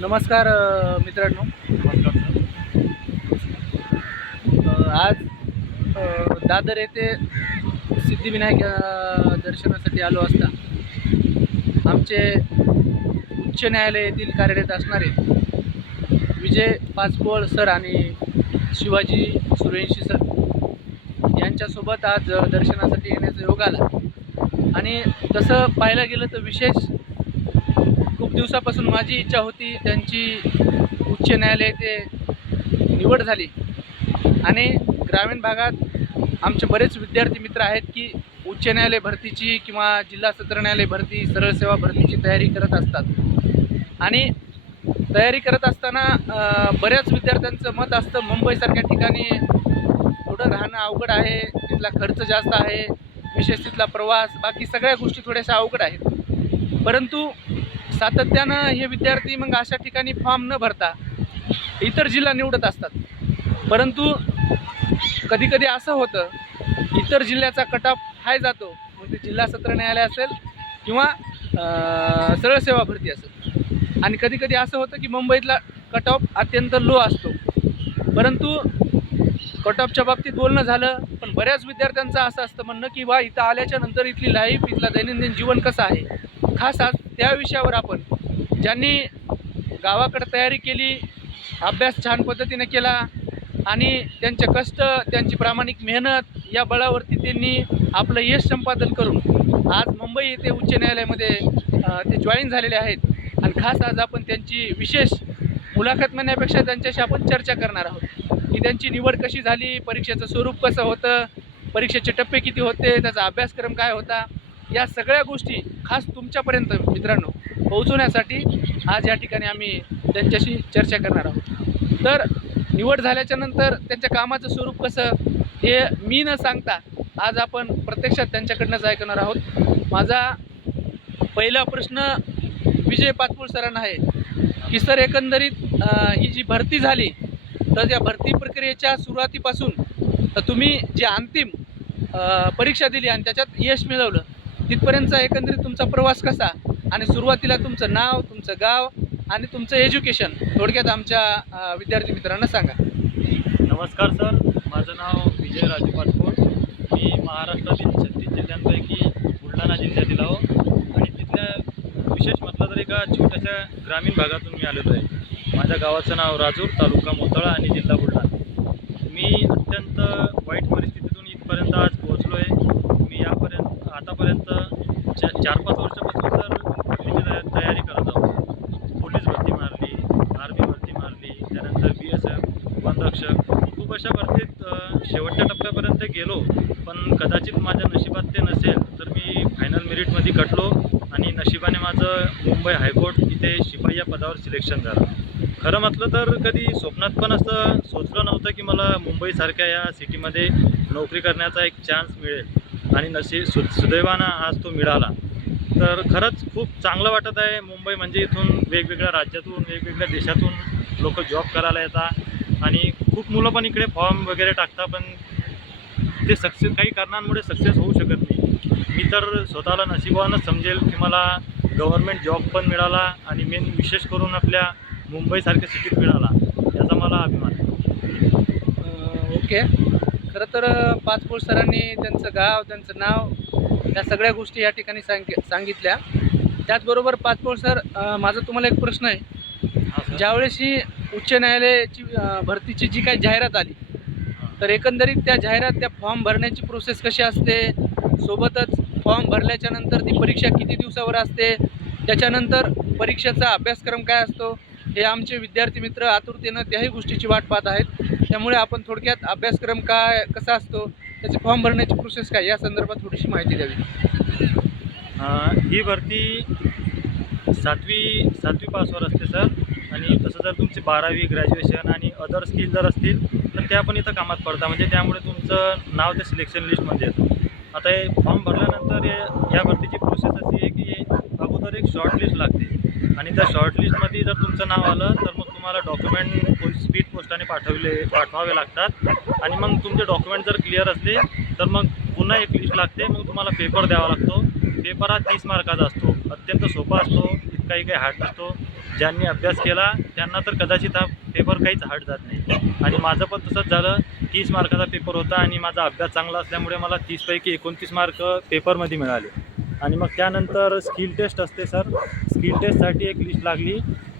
नमस्कार मित्रांनो. नमस्कार आज दादर येथे सिद्धिविनायक दर्शनासाठी आलो असता. आमचे उच्च न्यायालय येथील कार्यरत असणारे विजय पाचपोळ सर आणि शिवाजी सुरेंशी सर यांच्यासोबत आज दर्शनासाठी येण्याचा योग आला. आणि तसं पाहायला गेलं तर विशेष खूप दिवसापासून माझी इच्छा होती त्यांची उच्च न्यायालय ते निवड झाली. आणि ग्रामीण भागात आमचे बरेच विद्यार्थी मित्र आहेत की उच्च न्यायालय भरतीची किंवा जिल्हा सत्र न्यायालय भरती सरळ सेवा भरतीची तयारी करत असतात. आणि तयारी करत असताना बऱ्याच विद्यार्थ्यांचं मत असतं मुंबईसारख्या ठिकाणी थोडं राहणं अवघड आहे तिथला खर्च जास्त आहे विशेष तिथला प्रवास बाकी सगळ्या गोष्टी थोड्याशा अवघड आहेत. परंतु सातत्यानं हे विद्यार्थी मग अशा ठिकाणी फॉर्म न भरता इतर जिल्हा निवडत असतात. परंतु कधी कधी असं होतं इतर जिल्ह्याचा कटाप हाय जातो मग ते जिल्हा सत्र न्यायालय असेल किंवा सरळ सेवा भरती असेल. आणि कधी कधी असं होतं की मुंबईतला कट ऑफ अत्यंत लो असतो. परंतु कट ऑफच्या बाबतीत बोलणं झालं पण बऱ्याच विद्यार्थ्यांचं असं असतं म्हणणं की वा इथं आल्याच्यानंतर इथली लाईफ इथलं दैनंदिन जीवन कसं आहे? खास आज त्या विषयावर आपण ज्यांनी गावाकडे तयारी केली अभ्यास छान पद्धतीने केला आणि त्यांचे कष्ट त्यांची प्रामाणिक मेहनत या बळावरती त्यांनी आपलं यश संपादन करून आज मुंबई येथे उच्च न्यायालयामध्ये ते जॉईन झालेले आहेत. आणि खास आज आपण त्यांची विशेष मुलाखत म्हणण्यापेक्षा त्यांच्याशी आपण चर्चा करणार आहोत. की त्यांची निवड कशी झाली परीक्षेचं स्वरूप कसं होतं परीक्षेचे टप्पे किती होते त्याचा अभ्यासक्रम काय होता या सगळ्या गोष्टी खास तुमच्यापर्यंत मित्रांनो पोहोचवण्यासाठी आज या ठिकाणी आम्ही त्यांच्याशी चर्चा करणार आहोत. तर निवड झाल्याच्यानंतर त्यांच्या कामाचं स्वरूप कसं हे मी न सांगता आज आपण प्रत्यक्षात त्यांच्याकडनंच ऐकणार आहोत. माझा पहिला प्रश्न विजय पाचपूळ सरांना आहे की सर एकंदरीत ही जी भरती झाली तर त्या भरती प्रक्रियेच्या सुरुवातीपासून तर तुम्ही जी अंतिम परीक्षा दिली आणि त्याच्यात यश मिळवलं तिथपर्यंतचा एकंदरीत तुमचा प्रवास कसा आणि सुरुवातीला तुमचं नाव तुमचं गाव आणि तुमचं एज्युकेशन थोडक्यात आमच्या विद्यार्थी मित्रांना सांगा. नमस्कार सर माझं नाव विजय राजू पाचपोट मी महाराष्ट्रातील छत्तीस जिल्ह्यांपैकी बुलढाणा जिल्ह्यातील आहो. आणि तिथल्या विशेष म्हटलं तर एका छोट्याशा ग्रामीण भागातून मी आलेलो आहे. माझ्या गावाचं नाव राजूर तालुका मोताळा आणि जिल्हा बुलढाणा. मी अत्यंत वाईट परिस्थिती इथपर्यंत आज पोहोचलो आहे मी यापर्यंत आतापर्यंत चा चार पाच वर्षापासून सर भरतीची तया- तयारी करत आहोत पोलीस भरती मारली आर्मी भरती मारली त्यानंतर बी एस एफ वनरक्षक खूप अशा भरतीत अ, शेवटच्या टप्प्यापर्यंत गेलो पण कदाचित माझ्या नशिबात ते नसेल तर मी फायनल मेरिटमध्ये कटलो आणि नशिबाने माझं मुंबई हायकोर्ट इथे शिपाई या पदावर सिलेक्शन झालं. खरं म्हटलं तर कधी स्वप्नात पण असं सोचलं नव्हतं की मला मुंबईसारख्या या सिटीमध्ये नोकरी करण्याचा एक चान्स मिळेल आणि नशी सु सुदैवानं आज तो मिळाला. तर खरंच खूप चांगलं वाटत आहे मुंबई म्हणजे इथून वेगवेगळ्या राज्यातून वेगवेगळ्या देशातून लोक जॉब करायला येतात आणि खूप मुलं पण इकडे फॉर्म वगैरे टाकतात पण ते सक्सेस काही कारणांमुळे सक्सेस होऊ शकत नाही. मी तर स्वतःला नशिबानंच समजेल की मला गव्हर्मेंट जॉब पण मिळाला आणि मेन विशेष करून आपल्या मुंबईसारख्या सिटीत मिळाला याचा मला अभिमान आहे. ओके. खरं तर पाचपोळ सरांनी त्यांचं गाव त्यांचं नाव या सगळ्या गोष्टी या ठिकाणी सांग सांगितल्या. त्याचबरोबर पाचपोळ सर माझा तुम्हाला एक प्रश्न आहे. ज्यावेळेस ही उच्च न्यायालयाची भरतीची जी काही जाहिरात आली तर एकंदरीत त्या जाहिरात त्या फॉर्म भरण्याची प्रोसेस कशी असते? सोबतच फॉर्म भरल्याच्या नंतर ती परीक्षा किती दिवसावर असते? त्याच्यानंतर परीक्षेचा अभ्यासक्रम काय असतो? हे आमचे विद्यार्थी मित्र आतुरतेनं त्याही गोष्टीची वाट पाहत आहेत. त्यामुळे आपण थोडक्यात अभ्यासक्रम काय कसा असतो? त्याचे फॉर्म भरण्याची प्रोसेस काय? या संदर्भात थोडीशी माहिती द्यावी. ही भरती सातवी सातवी पासवर असते सर. आणि तसं जर तुमची बारावी ग्रॅज्युएशन आणि अदर स्किल जर असतील तर त्या पण इथं कामात पडतात म्हणजे त्यामुळे तुमचं नाव ते सिलेक्शन लिस्टमध्ये येतं. आता हे फॉर्म भरल्यानंतर हे- या भरतीची प्रोसेस अशी आहे की अगोदर एक शॉर्ट लिस्ट लागते. आणि त्या शॉर्ट लिस्टमध्ये जर तुमचं नाव आलं तर मग तुम्हाला डॉक्युमेंट स्पीड पोस्टाने पाठवले पाठवावे लागतात. आणि मग तुमचे डॉक्युमेंट जर क्लिअर असले तर मग पुन्हा एक लिस्ट लागते. मग तुम्हाला पेपर द्यावा लागतो. पेपर हा तीस मार्काचा असतो. अत्यंत सोपा असतो. काही काही हार्ड नसतो ज्यांनी अभ्यास केला त्यांना तर कदाचित हा पेपर काहीच हार्ड जात नाही. आणि माझं पण तसंच झालं. तीस मार्काचा पेपर होता आणि माझा अभ्यास चांगला असल्यामुळे मला तीसपैकी एकोणतीस मार्क पेपरमध्ये मिळाले. आणि मग त्यानंतर स्किल टेस्ट असते सर स्किल टेस्टसाठी एक लिस्ट लागली.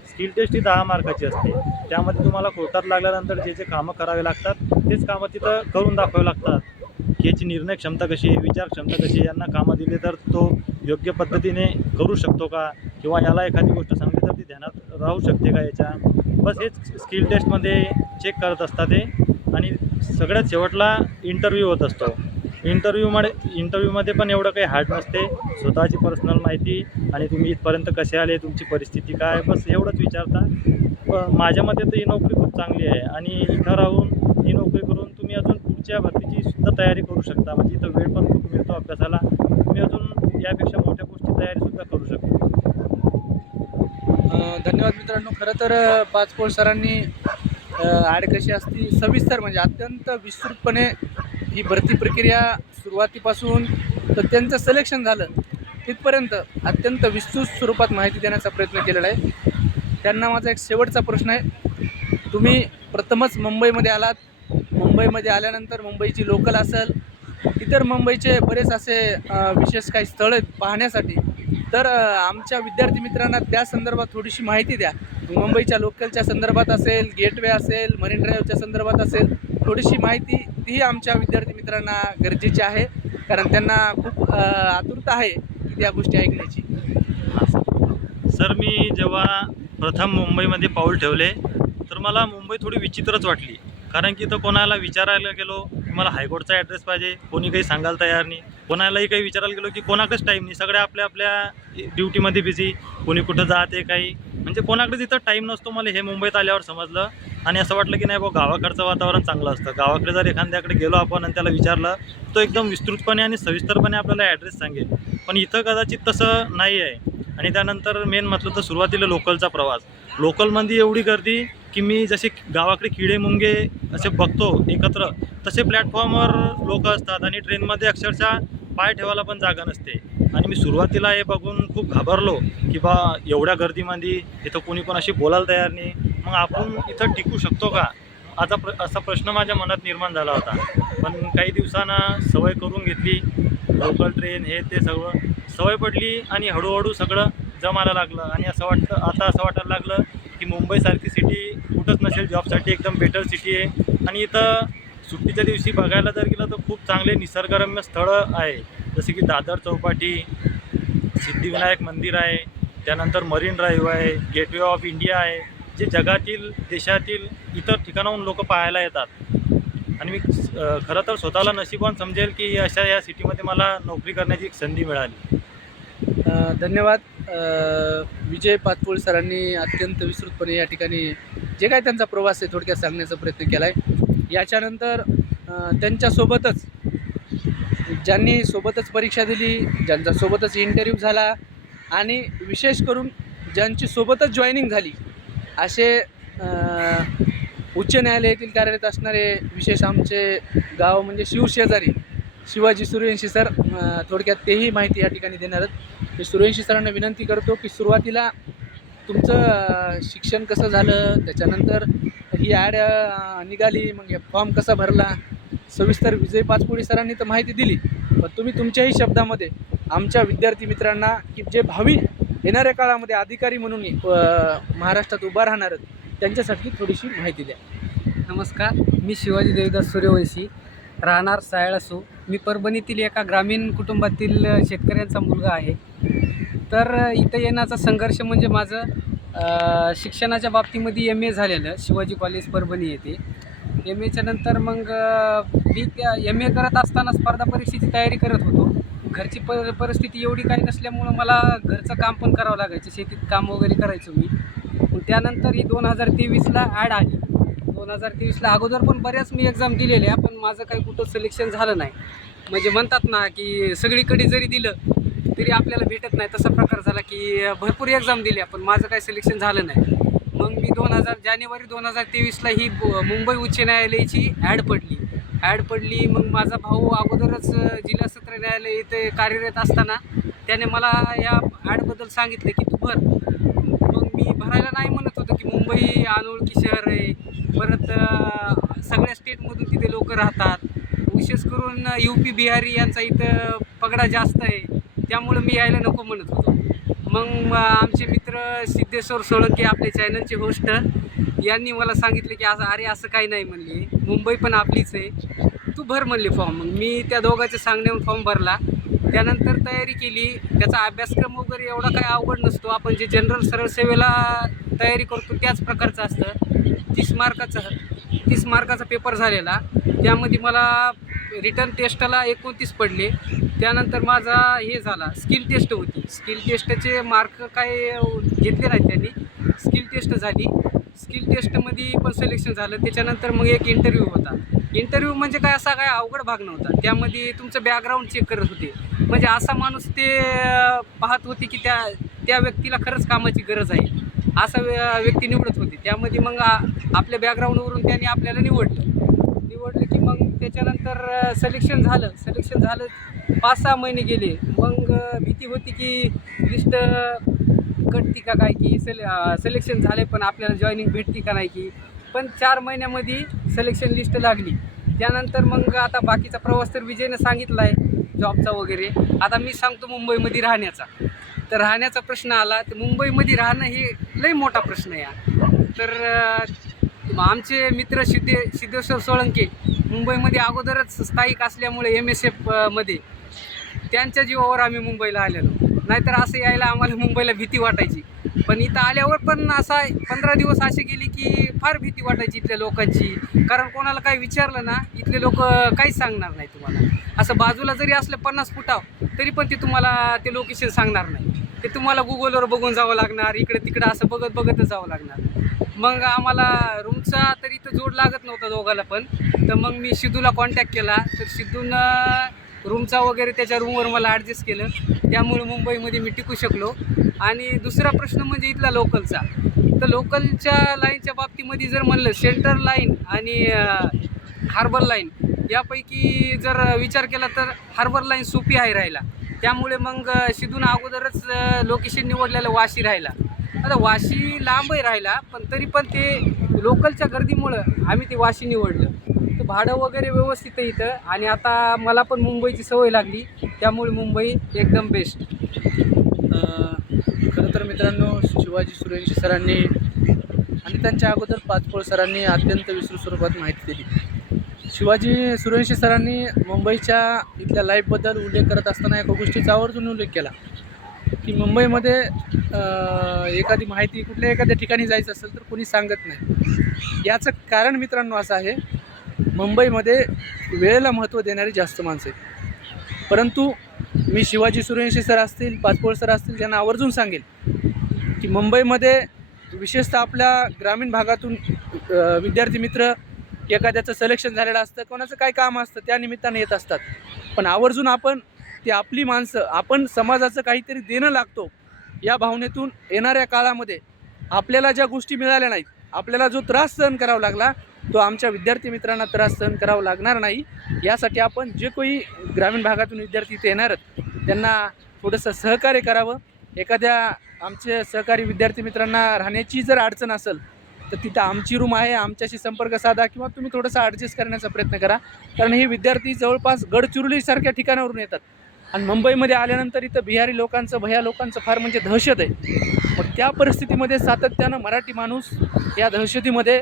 स्किल टेस्ट ही दहा मार्काची असते. त्यामध्ये तुम्हाला कोर्टात लागल्यानंतर जे जे कामं करावे लागतात तेच कामं तिथं करून दाखवावे लागतात. याची निर्णय क्षमता कशी आहे विचार क्षमता कशी यांना कामं दिले तर तो योग्य पद्धतीने करू शकतो का? किंवा याला एखादी गोष्ट सांगली तर ती ध्यानात राहू शकते का याच्या? बस हेच स्किल टेस्टमध्ये चेक करत असतात ते. आणि सगळ्यात शेवटला इंटरव्ह्यू होत असतो. इंटरव्ह्यूमध्ये इंटरव्ह्यूमध्ये पण एवढं काही हार्ड नसते. स्वतःची पर्सनल माहिती आणि तुम्ही इथपर्यंत कसे आले तुमची परिस्थिती काय बस एवढंच विचारता. माझ्या मते तर ही नोकरी खूप चांगली आहे. आणि इथं राहून ही नोकरी करून तुम्ही अजून पुढच्या भरतीची सुद्धा तयारी करू शकता. म्हणजे इथं वेळ पण खूप मिळतो अभ्यासाला. तुम्ही अजून यापेक्षा मोठ्या गोष्टी तयारीसुद्धा करू शकता. धन्यवाद मित्रांनो. खरं तर पाचपोळ सरांनी ॲड कशी असती सविस्तर म्हणजे अत्यंत विस्तृतपणे ही भरती प्रक्रिया सुरुवातीपासून तर त्यांचं सिलेक्शन झालं तिथपर्यंत अत्यंत विस्तृत स्वरूपात माहिती देण्याचा प्रयत्न केलेला आहे. त्यांना माझा एक शेवटचा प्रश्न आहे. तुम्ही प्रथमच मुंबईमध्ये आलात. मुंबईमध्ये आल्यानंतर मुंबईची लोकल असेल इतर मुंबईचे बरेच असे विशेष काही स्थळं आहेत पाहण्यासाठी. तर आमच्या विद्यार्थी मित्रांना त्या संदर्भात थोडीशी माहिती द्या. मुंबईच्या लोकलच्या संदर्भात असेल गेटवे असेल मरीन ड्राईव्हच्या संदर्भात असेल थोडीशी माहिती तीही आमच्या विद्यार्थी मित्रांना गरजेची आहे. कारण त्यांना खूप आतुरता आहे की त्या गोष्टी ऐकण्याची. सर मी जेव्हा प्रथम मुंबईमध्ये पाऊल ठेवले तर मला मुंबई थोडी विचित्रच वाटली. कारण की इथं कोणाला विचारायला गेलो मला हायकोर्टचा ॲड्रेस पाहिजे कोणी काही सांगायला तयार नाही. कोणालाही काही विचारायला गेलो की कोणाकडेच टाईम नाही. सगळे आपल्या आपल्या ड्युटीमध्ये बिझी कोणी कुठं जाते काही. म्हणजे कोणाकडेच इथं टाईम नसतो मला हे मुंबईत आल्यावर समजलं. आणि असं वाटलं की नाही भाऊ गावाकडचं वातावरण चांगलं असतं. गावाकडे जर एखाद्याकडे गेलो आपण आणि त्याला विचारलं तो एकदम विस्तृतपणे आणि सविस्तरपणे आपल्याला ॲड्रेस सांगेल. पण इथं कदाचित तसं नाही आहे आणि त्यानंतर मेन म्हटलं तर सुरुवातीला लोकलचा प्रवास. लोकलमध्ये एवढी गर्दी की मी जसे गावाकडे किडे मुंगे असे बघतो एकत्र तसे प्लॅटफॉर्मवर लोक असतात आणि ट्रेनमध्ये अक्षरशः पाय ठेवायला पण जागा नसते. आणि मी सुरुवातीला हे बघून खूप घाबरलो की बा एवढ्या गर्दीमध्ये इथं कोणी पण अशी बोलायला तयार नाही. मग आपण इथं टिकू शकतो का? आता प्र असा प्रश्न माझ्या मनात निर्माण झाला होता. पण काही दिवसांना सवय करून घेतली लोकल ट्रेन हे ते सगळं. सवय पडली आणि हळूहळू सगळं जमायला लागलं. आणि असं वाटतं आता असं वाटायला लागलं मुंबईसारखी सिटी कुठंच नसेल जॉबसाठी एकदम बेटर सिटी आहे. आणि इथं सुट्टीच्या दिवशी बघायला जर गेलं तर खूप चांगले निसर्गरम्य स्थळं आहे. जसे की दादर चौपाटी सिद्धिविनायक मंदिर आहे त्यानंतर मरीन ड्राईव्ह आहे गेटवे ऑफ इंडिया आहे जे जगातील देशातील इतर ठिकाणाहून लोक पाहायला येतात. आणि मी खरं तर स्वतःला नशिबान समजेल की अशा या सिटीमध्ये मला नोकरी करण्याची एक संधी मिळाली. धन्यवाद. विजय पाचपोळ सरांनी अत्यंत विस्तृतपणे या ठिकाणी जे काय त्यांचा प्रवास आहे थोडक्यात सांगण्याचा प्रयत्न केला आहे याच्यानंतर त्यांच्यासोबतच ज्यांनी सोबतच परीक्षा दिली ज्यांचा सोबतच इंटरव्ह्यू झाला आणि विशेष करून ज्यांची सोबतच जॉईनिंग झाली असे उच्च न्यायालयातील कार्यरत असणारे विशेष आमचे गाव म्हणजे शिवशेजारी शिवाजी सूर्यवंशी सर थोडक्यात तेही माहिती या ठिकाणी देणार आहेत. मी सूर्यवंशी सरांना विनंती करतो की सुरुवातीला तुमचं शिक्षण कसं झालं? त्याच्यानंतर ही ॲड निघाली मग फॉर्म कसा भरला? सविस्तर विजय पाचपुडी सरांनी तर माहिती दिली पण तुम्ही तुमच्याही शब्दामध्ये आमच्या विद्यार्थी मित्रांना की जे भावी येणाऱ्या काळामध्ये अधिकारी म्हणून महाराष्ट्रात उभा राहणार त्यांच्यासाठी थोडीशी माहिती द्या. नमस्कार मी शिवाजी देवदास सूर्यवंशी राहणार सायळासू. मी परभणीतील एका ग्रामीण कुटुंबातील शेतकऱ्यांचा मुलगा आहे. तर इथं येण्याचा संघर्ष म्हणजे माझं शिक्षणाच्या बाबतीमध्ये एम ए झालेलं. शिवाजी कॉलेज परभणी येते एम एच्या नंतर मग मी त्या एम ए करत असताना स्पर्धा परीक्षेची तयारी करत होतो. घरची पर परिस्थिती एवढी काही नसल्यामुळं मला घरचं काम पण करावं लागायचं. शेतीत काम वगैरे करायचो मी. त्यानंतर ही दोन हजार तेवीसला ॲड आली. दोन हजार तेवीसला अगोदर पण बऱ्याच मी एक्झाम दिलेल्या पण माझं काही कुठं सिलेक्शन झालं नाही. म्हणजे म्हणतात ना की सगळीकडे जरी दिलं तरी आपल्याला भेटत नाही. तसा प्रकार झाला की भरपूर एक्झाम दिल्या पण माझं काही सिलेक्शन झालं नाही. मग मी दोन हजार जानेवारी दोन हजार तेवीसला ही मुंबई उच्च न्यायालयाची ॲड पडली. ॲड पडली मग माझा भाऊ अगोदरच जिल्हा सत्र न्यायालय इथे कार्यरत असताना त्याने मला या ॲडबद्दल सांगितलं की तू भर. मग मी भरायला नाही म्हणत होतो की मुंबई अनोळखी शहर आहे. परत सगळ्या स्टेटमधून तिथे लोक राहतात. विशेष करून यू पी बिहारी यांचा इथं पगडा जास्त आहे. त्यामुळं मी यायला नको म्हणत होतो. मग आमचे मित्र सिद्धेश्वर सोळंके आपले चॅनलचे होस्ट यांनी मला सांगितले की असं अरे असं काही नाही म्हणले. मुंबई पण आपलीच आहे. तू भर म्हणले फॉर्म मग मी त्या दोघांच्या सांगण्यावर फॉर्म भरला. त्यानंतर तयारी केली. त्याचा अभ्यासक्रम वगैरे एवढा काही अवघड नसतो. आपण जे जनरल सरळ सेवेला तयारी करतो त्याच प्रकारचं असतं. तीस मार्काचं तीस मार्काचा पेपर झालेला. त्यामध्ये मला रिटर्न टेस्टला एकोणतीस पडले. त्यानंतर माझा हे झाला स्किल टेस्ट होती. स्किल टेस्टचे मार्क काय घेतले नाहीत त्यांनी. स्किल टेस्ट झाली. स्किल टेस्टमध्ये पण सिलेक्शन झालं. त्याच्यानंतर मग एक इंटरव्ह्यू होता. इंटरव्ह्यू म्हणजे काय असा काय अवघड भाग नव्हता. त्यामध्ये तुमचं बॅकग्राऊंड चेक करत होते. म्हणजे असा माणूस ते पाहत होते की त्या त्या व्यक्तीला खरंच कामाची गरज आहे. असा व्य- व्यक्ती निवडत होते. त्यामध्ये मग आपल्या बॅकग्राऊंडवरून त्यांनी आपल्याला निवडलं. निवडलं की मग त्याच्यानंतर सलेक्शन झालं. सलेक्शन झालं. पाच सहा महिने गेले. मग भीती होती की लिस्ट कटती का काय की सले सिलेक्शन झाले पण आपल्याला जॉईनिंग भेटती का नाही की. पण चार महिन्यामध्ये सलेक्शन लिस्ट लागली. त्यानंतर मग आता बाकीचा प्रवास तर विजयनं सांगितला आहे जॉबचा वगैरे. आता मी सांगतो मुंबईमध्ये राहण्याचा. तर राहण्याचा प्रश्न आला. तर मुंबईमध्ये राहणं हे लई मोठा प्रश्न आहे. तर आमचे मित्र सिद्धे सिद्धेश्वर सोळंके मुंबईमध्ये अगोदरच स्थायिक असल्यामुळे एम एस एफमध्ये त्यांच्या जीवावर आम्ही मुंबईला आलेलो. नाहीतर असं यायला आम्हाला मुंबईला भीती वाटायची. पण इथं आल्यावर पण असा पंधरा दिवस असे गेले की फार भीती वाटायची इथल्या लोकांची. कारण कोणाला काही विचारलं ना इथले लोक काहीच सांगणार नाही तुम्हाला. असं बाजूला जरी असलं पन्नास फुटाव तरी पण ते तुम्हाला ते लोकेशन सांगणार नाही. ते तुम्हाला गुगलवर बघून जावं लागणार इकडे तिकडं असं बघत बघतच जावं लागणार. मग आम्हाला रूमचा तरी तर जोड लागत नव्हता दोघाला पण. तर मग मी सिद्धूला कॉन्टॅक्ट केला. तर सिद्धूनं रूमचा वगैरे त्याच्या रूमवर मला ॲडजस्ट केलं. त्यामुळे मुंबईमध्ये मी टिकू शकलो. आणि दुसरा प्रश्न म्हणजे इथला लोकलचा तर लोकलच्या लाईनच्या बाबतीमध्ये जर म्हणलं सेंटर लाईन आणि हार्बर लाईन यापैकी जर विचार केला तर हार्बर लाईन सोपी आहे राहायला. त्यामुळे मग शिदून अगोदरच लोकेशन निवडलेलं वाशी राहिला आता वाशी लांबही राहिला पण तरी पण ते लोकलच्या गर्दीमुळं आम्ही ते वाशी निवडलं. भाडं वगैरे व्यवस्थित आहे इथं. आणि आता मला पण मुंबईची सवय लागली त्यामुळे मुंबई एकदम बेस्ट खरं तर मित्रांनो शिवाजी सुरेंशी सरांनी आणि त्यांच्या अगोदर पाचपोळ सरांनी अत्यंत विस्तृत स्वरूपात माहिती दिली. शिवाजी सुरेंशी सरांनी मुंबईच्या इथल्या लाईफबद्दल उल्लेख करत असताना एका गोष्टीचा आवर्जून उल्लेख केला. की मुंबईमध्ये एखादी माहिती कुठल्या एखाद्या ठिकाणी जायचं असेल तर कोणी सांगत नाही. याचं कारण मित्रांनो असं आहे मुंबईमध्ये वेळेला महत्त्व देणारी जास्त माणसं आहेत. परंतु मी शिवाजी सुरेंशी सर असतील पाचपोळ सर असतील ज्यांना आवर्जून सांगेल की मुंबईमध्ये विशेषतः आपल्या ग्रामीण भागातून विद्यार्थी मित्र एखाद्याचं सिलेक्शन झालेलं असतं कोणाचं काय काम असतं त्या निमित्ताने येत असतात. पण आवर्जून आपण ती आपली माणसं आपण समाजाचं काहीतरी देणं लागतो या भावनेतून येणाऱ्या काळामध्ये आपल्याला ज्या गोष्टी मिळाल्या नाहीत आपल्याला जो त्रास सहन करावा लागला तो आमच्या विद्यार्थी मित्रांना त्रास सहन करावा लागणार नाही. यासाठी आपण जे कोणी ग्रामीण भागातून विद्यार्थी इथे येणार आहेत त्यांना थोडंसं सहकार्य करावं. एखाद्या आमचे सहकारी विद्यार्थी मित्रांना राहण्याची जर अडचण असेल तर तिथं आमची रूम आहे आमच्याशी संपर्क साधा किंवा तुम्ही थोडंसं ॲडजस्ट करण्याचा प्रयत्न करा. कारण हे विद्यार्थी जवळपास गडचिरोलीसारख्या ठिकाणावरून येतात. आणि मुंबईमध्ये आल्यानंतर इथं बिहारी लोकांचं भया लोकांचं फार म्हणजे दहशत आहे. मग त्या परिस्थितीमध्ये सातत्यानं मराठी माणूस या दहशतीमध्ये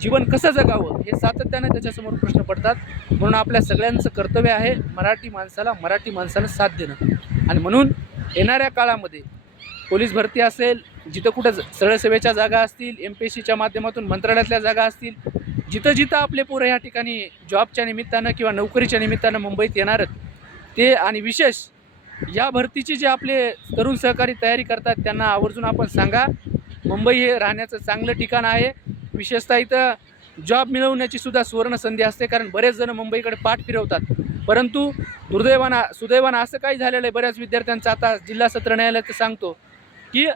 जीवन कसं जगावं हे सातत्यानं त्याच्यासमोर प्रश्न पडतात. म्हणून आपल्या सगळ्यांचं कर्तव्य आहे मराठी माणसाला मराठी माणसाला साथ देणं. आणि म्हणून येणाऱ्या काळामध्ये पोलीस भरती असेल जिथं कुठं सरळसेवेच्या जागा असतील एम पी एस सीच्या माध्यमातून मंत्रालयातल्या जागा असतील जिथं जिथं आपले पोरं ह्या ठिकाणी जॉबच्या निमित्तानं किंवा नोकरीच्या निमित्तानं मुंबईत येणार ते आणि विशेष या भरतीची जे आपले तरुण सहकारी तयारी करतात त्यांना आवर्जून आपण सांगा मुंबई हे राहण्याचं चांगलं ठिकाण आहे. विशेषतः इथं जॉब मिळवण्याची सुद्धा सुवर्ण संधी असते कारण बरेच जण मुंबईकडे पाठ फिरवतात. परंतु दुर्दैवानं सुदैवानं असं काही झालेलं आहे बऱ्याच विद्यार्थ्यांचं आता जिल्हा सत्र न्यायालयात सांगतो की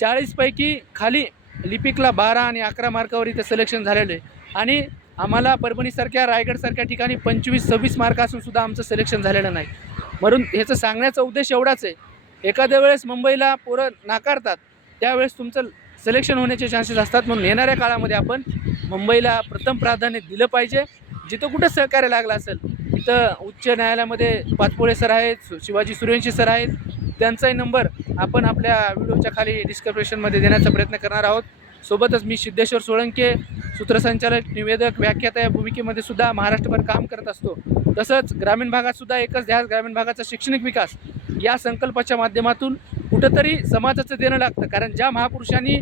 चाळीसपैकी खाली लिपिकला बारा आणि अकरा मार्कावर इथं सिलेक्शन झालेलं आहे. आणि आम्हाला परभणीसारख्या रायगडसारख्या ठिकाणी पंचवीस सव्वीस मार्क असून सुद्धा आमचं सिलेक्शन झालेलं नाही. म्हणून ह्याचं सांगण्याचा उद्देश एवढाच आहे एखाद्या वेळेस मुंबईला पोरं नाकारतात त्यावेळेस तुमचं सिलेक्शन होण्याचे चान्सेस असतात. म्हणून येणाऱ्या काळामध्ये आपण मुंबईला प्रथम प्राधान्य दिलं पाहिजे. जिथं कुठं सहकार्य लागलं असेल तिथं उच्च न्यायालयामध्ये पाचपोळे सर आहेत शिवाजी सूर्यवंशी सर आहेत. त्यांचाही नंबर आपण आपल्या व्हिडिओच्या खाली डिस्क्रिप्शनमध्ये देण्याचा प्रयत्न करणार आहोत. सोबतच मी सिद्धेश्वर सोळंके सूत्रसंचालक निवेदक व्याख्याता या भूमिकेमध्ये सुद्धा महाराष्ट्रभर काम करत असतो. तसंच ग्रामीण भागात सुद्धा एकच ध्यास ग्रामीण भागाचा शैक्षणिक विकास या संकल्पाच्या माध्यमातून कुठंतरी समाजाचं देणं लागतं. कारण ज्या महापुरुषांनी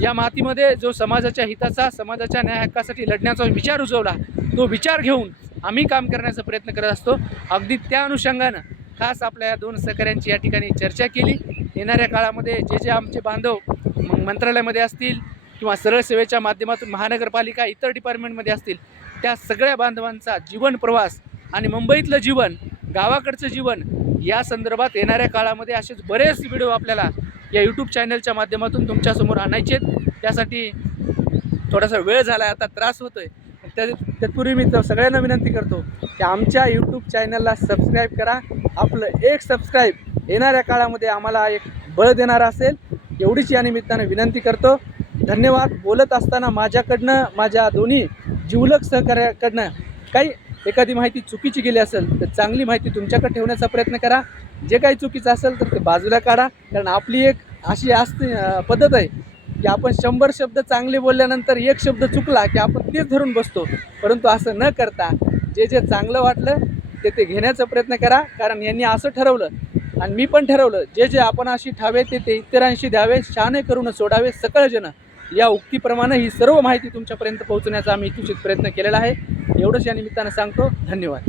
या मातीमध्ये जो समाजाच्या हिताचा समाजाच्या न्याय हक्कासाठी लढण्याचा विचार रुजवला तो विचार घेऊन आम्ही काम करण्याचा प्रयत्न करत असतो. अगदी त्या अनुषंगानं खास आपल्या या दोन सहकाऱ्यांची या ठिकाणी चर्चा केली. येणाऱ्या काळामध्ये जे जे आमचे बांधव मंत्रालयामध्ये असतील किंवा सरळ सेवेच्या माध्यमातून महानगरपालिका इतर डिपार्टमेंटमध्ये असतील त्या सगळ्या बांधवांचा जीवन प्रवास आणि मुंबईतलं जीवन गावाकडचं जीवन या संदर्भात येणाऱ्या काळामध्ये असेच बरेच व्हिडिओ आपल्याला या यूट्यूब चॅनलच्या माध्यमातून तुमच्यासमोर आणायचे आहेत त्यासाठी थोडासा वेळ झाला आहे आता त्रास होतो आहे त्या तत्पूर्वी मी तर सगळ्यांना विनंती करतो की आमच्या यूट्यूब चॅनलला सबस्क्राईब करा. आपलं एक सबस्क्राईब येणाऱ्या काळामध्ये आम्हाला एक बळ देणारा असेल एवढीच या निमित्तानं विनंती करतो. धन्यवाद. बोलत असताना माझ्याकडनं माझ्या दोन्ही जिवलक सहकार्याकडनं काही एखादी माहिती चुकीची गेली असेल तर चांगली माहिती तुमच्याकडे ठेवण्याचा प्रयत्न करा. जे काही चुकीचं असेल तर ते बाजूला काढा. कारण आपली एक अशी असते पद्धत आहे की आपण शंभर शब्द चांगले बोलल्यानंतर एक शब्द चुकला की आपण तेच धरून बसतो. परंतु असं न करता जे जे चांगलं वाटलं ते ते घेण्याचा प्रयत्न करा. कारण यांनी असं ठरवलं आणि मी पण ठरवलं जे जे आपण अशी ठावे ते ते इतरांशी द्यावे शाने करून सोडावे सकळजणं या उक्तीप्रमाणे ही सर्व माहिती तुमच्यापर्यंत पोहोचण्याचा आम्ही इच्छित प्रयत्न केलेला आहे. एवढंच या निमित्तानं सांगतो. धन्यवाद.